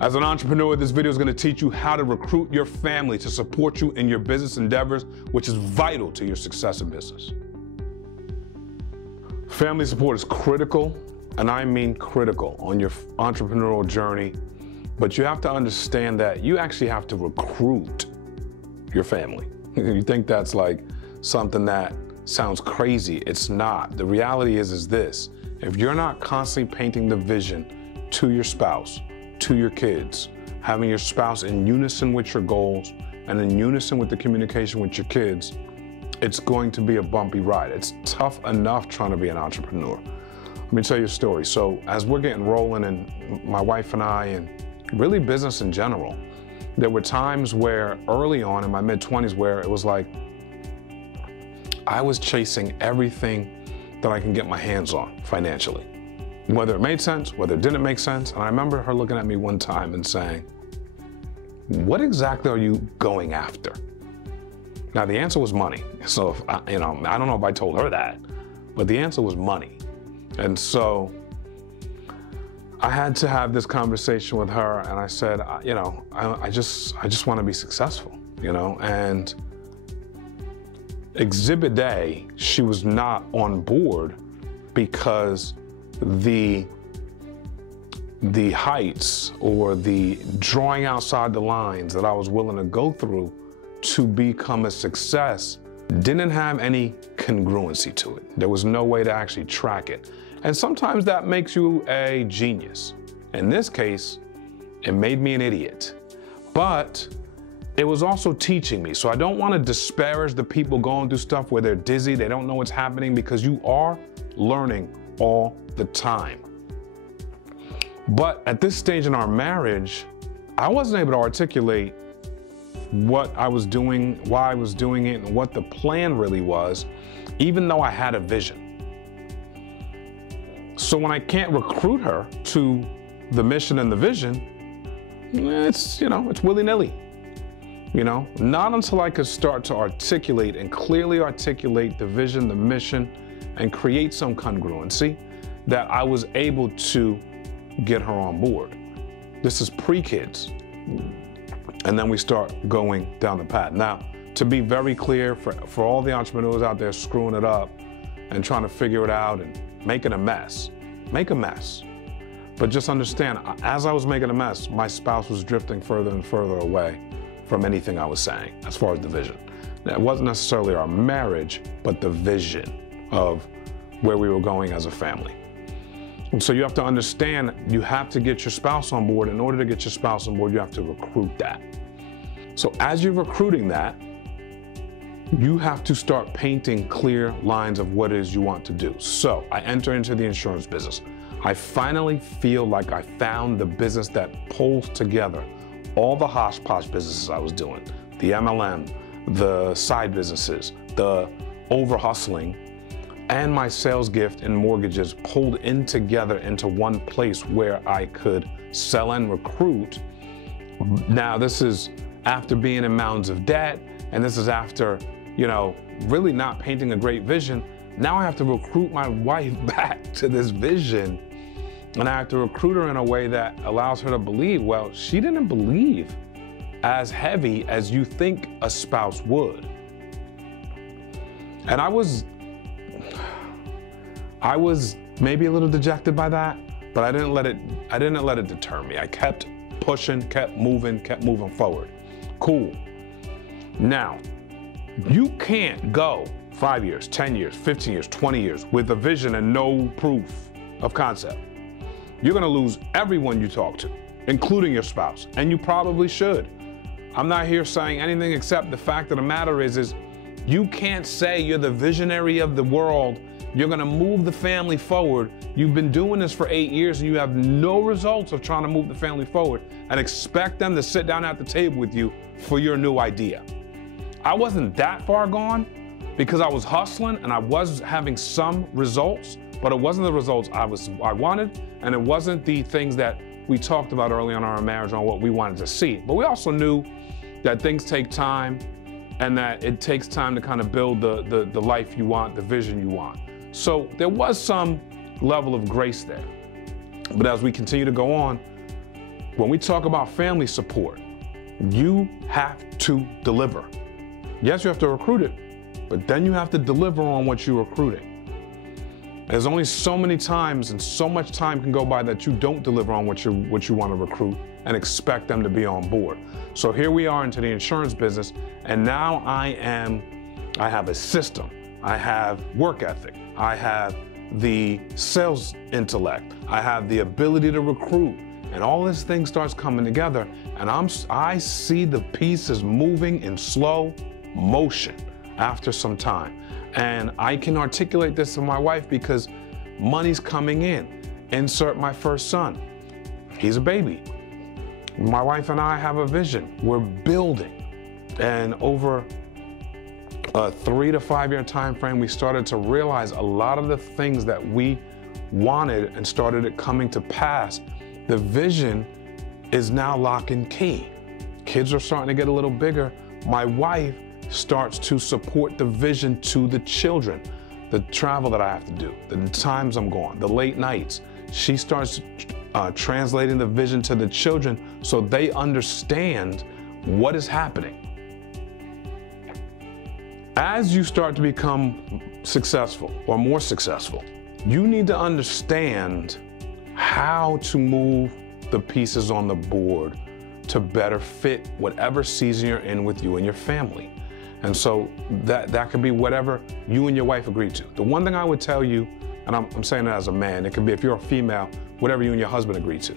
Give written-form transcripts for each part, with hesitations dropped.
As an entrepreneur, this video is going to teach you how to recruit your family to support you in your business endeavors, which is vital to your success in business. Family support is critical, and I mean critical, on your entrepreneurial journey. But you have to understand that you actually have to recruit your family. You think that's like something that sounds crazy. It's not. The reality is this. If you're not constantly painting the vision to your spouse, to your kids, having your spouse in unison with your goals and in unison with the communication with your kids, it's going to be a bumpy ride. It's tough enough trying to be an entrepreneur. Let me tell you a story. So as we're getting rolling, and my wife and I, and really business in general, there were times where early on in my mid-20s where it was like I was chasing everything that I can get my hands on financially. Whether it made sense, whether it didn't make sense. And I remember her looking at me one time and saying, "What exactly are you going after?" Now the answer was money. So if I don't know if I told her that, but the answer was money. And so I had to have this conversation with her, and I said, I just want to be successful, and Exhibit A, she was not on board because the heights or the drawing outside the lines that I was willing to go through to become a success didn't have any congruency to it. There was no way to actually track it. And sometimes that makes you a genius. In this case, it made me an idiot. But it was also teaching me. So I don't want to disparage the people going through stuff where they're dizzy, they don't know what's happening, because you are learning all the time. But at this stage in our marriage, I wasn't able to articulate what I was doing, why I was doing it, and what the plan really was, even though I had a vision. So when I can't recruit her to the mission and the vision, it's willy-nilly. Not until I could start to articulate and clearly articulate the vision, the mission, and create some congruency, that I was able to get her on board. This is pre-kids. And then we start going down the path. Now, to be very clear, for all the entrepreneurs out there screwing it up and trying to figure it out and making a mess, make a mess. But just understand, as I was making a mess, my spouse was drifting further and further away from anything I was saying as far as the vision. Now, it wasn't necessarily our marriage, but the vision of where we were going as a family. And so you have to understand, you have to get your spouse on board. In order to get your spouse on board, you have to recruit that. So as you're recruiting that, you have to start painting clear lines of what it is you want to do. So I enter into the insurance business. I finally feel like I found the business that pulls together all the hodgepodge businesses I was doing, the MLM, the side businesses, the over-hustling, and my sales gift and mortgages pulled in together into one place where I could sell and recruit. Now, this is after being in mountains of debt, and this is after, really not painting a great vision. Now I have to recruit my wife back to this vision, and I have to recruit her in a way that allows her to believe. Well, she didn't believe as heavy as you think a spouse would. And I was maybe a little dejected by that, but I didn't let it deter me. I kept pushing, kept moving forward. Cool. Now, you can't go 5 years, 10 years, 15 years, 20 years with a vision and no proof of concept. You're gonna lose everyone you talk to, including your spouse, and you probably should. I'm not here saying anything except the fact of the matter is you can't say you're the visionary of the world. You're gonna move the family forward. You've been doing this for 8 years and you have no results of trying to move the family forward and expect them to sit down at the table with you for your new idea. I wasn't that far gone because I was hustling and I was having some results, but it wasn't the results I wanted, and it wasn't the things that we talked about early on in our marriage on what we wanted to see. But we also knew that things take time and that it takes time to kind of build the life you want, the vision you want. So there was some level of grace there. But as we continue to go on, when we talk about family support, you have to deliver. Yes, you have to recruit it, but then you have to deliver on what you're recruiting. There's only so many times and so much time can go by that you don't deliver on what you want to recruit and expect them to be on board. So here we are into the insurance business, and now I have a system, I have work ethic, I have the sales intellect, I have the ability to recruit, and all this thing starts coming together, and I see the pieces moving in slow motion after some time. And I can articulate this to my wife because money's coming in. Insert my first son. He's a baby. My wife and I have a vision. We're building. And over a 3 to 5 year time frame, we started to realize a lot of the things that we wanted and started it coming to pass. The vision is now lock and key. Kids are starting to get a little bigger. My wife starts to support the vision to the children, the travel that I have to do, the times I'm going, the late nights. She starts translating the vision to the children so they understand what is happening. As you start to become successful or more successful, you need to understand how to move the pieces on the board to better fit whatever season you're in with you and your family. And so that could be whatever you and your wife agree to. The one thing I would tell you, and I'm saying that as a man, it could be if you're a female, whatever you and your husband agree to.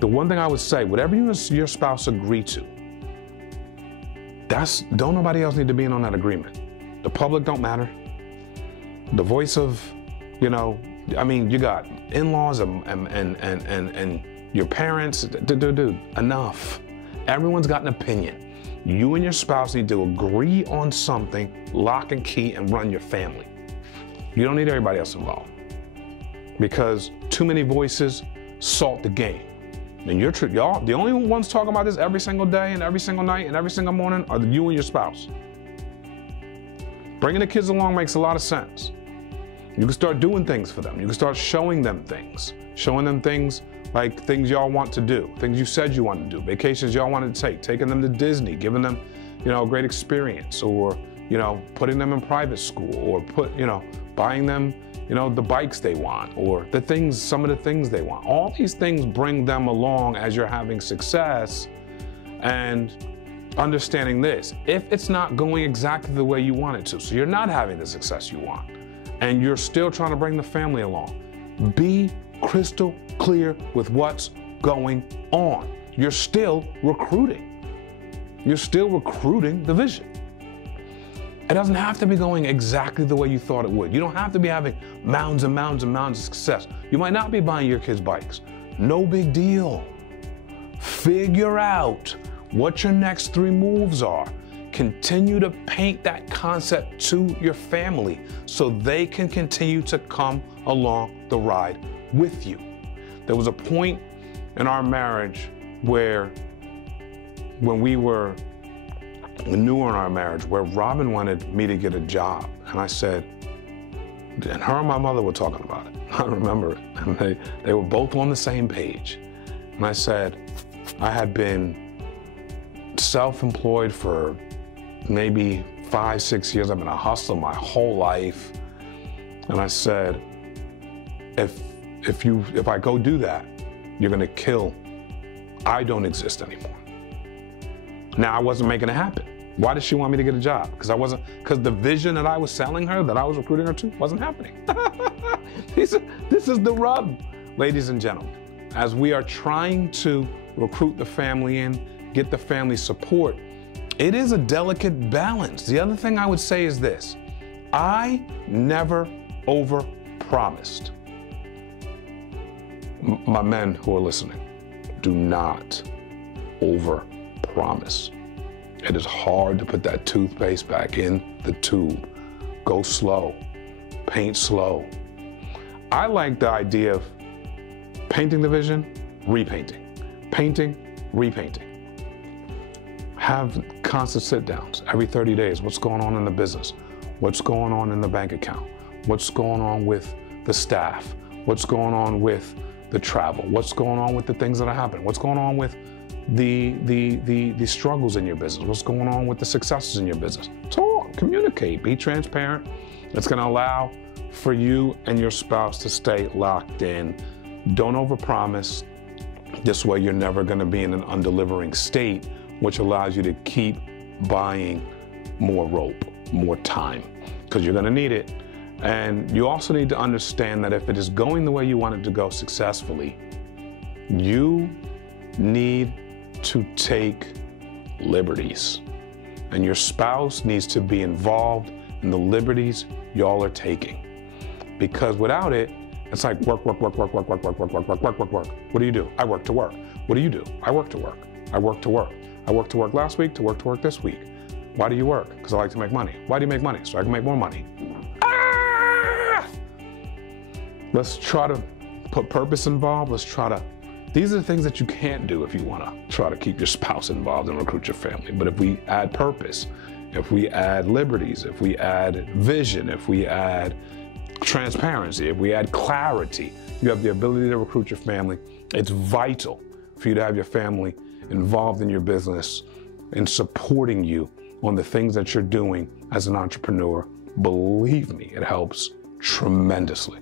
The one thing I would say, whatever you and your spouse agree to, don't nobody else need to be in on that agreement. The public don't matter. The voice of, you got in-laws and your parents, dude, enough. Everyone's got an opinion. You and your spouse need to agree on something, lock and key, and run your family. You don't need everybody else involved, because too many voices salt the game. And y'all, the only ones talking about this every single day and every single night and every single morning are you and your spouse. Bringing the kids along makes a lot of sense. You can start doing things for them. You can start showing them things like things y'all want to do, things you said you wanted to do, vacations y'all wanted to take, taking them to Disney, giving them, a great experience, or, putting them in private school, or buying them, the bikes they want, or some of the things they want. All these things bring them along as you're having success, and understanding this, if it's not going exactly the way you want it to, so you're not having the success you want, and you're still trying to bring the family along, be crystal clear with what's going on. You're still recruiting. You're still recruiting the vision. It doesn't have to be going exactly the way you thought it would. You don't have to be having mounds and mounds and mounds of success. You might not be buying your kids bikes. No big deal. Figure out what your next 3 moves are. Continue to paint that concept to your family so they can continue to come along the ride with you. There was a point in our marriage where, when we were newer in our marriage, where Robin wanted me to get a job. And I said, and her and my mother were talking about it. I remember it. And they were both on the same page. And I said, I had been self-employed for maybe 5, 6 years. I've been a hustler my whole life. And I said, if I go do that, you're gonna kill. I don't exist anymore. Now, I wasn't making it happen. Why did she want me to get a job? Because the vision that I was selling her, that I was recruiting her to, wasn't happening. This is the rub, ladies and gentlemen. As we are trying to recruit the family in, get the family support, it is a delicate balance. The other thing I would say is this: I never over-promised. My men who are listening, do not over-promise. It is hard to put that toothpaste back in the tube. Go slow, paint slow. I like the idea of painting the vision, repainting, painting, repainting. Have constant sit-downs every 30 days. What's going on in the business? What's going on in the bank account? What's going on with the staff? What's going on with the travel? What's going on with the things that are happening? What's going on with the struggles in your business? What's going on with the successes in your business? Talk, communicate, be transparent. It's going to allow for you and your spouse to stay locked in. Don't overpromise. This way you're never going to be in an undelivering state, which allows you to keep buying more rope, more time, because you're going to need it. And you also need to understand that if it is going the way you want it to go successfully, you need to take liberties. And your spouse needs to be involved in the liberties y'all are taking. Because without it, it's like work, work, work, work, work, work, work, work, work, work, work, work, work. What do you do? I work to work. What do you do? I work to work. I work to work. I worked to work last week, to work this week. Why do you work? Because I like to make money. Why do you make money? So I can make more money. Ah! Let's try to put purpose involved. These are the things that you can't do if you want to try to keep your spouse involved and recruit your family. But if we add purpose, if we add liberties, if we add vision, if we add transparency, if we add clarity, you have the ability to recruit your family. It's vital for you to have your family involved in your business and supporting you on the things that you're doing as an entrepreneur. Believe me, it helps tremendously.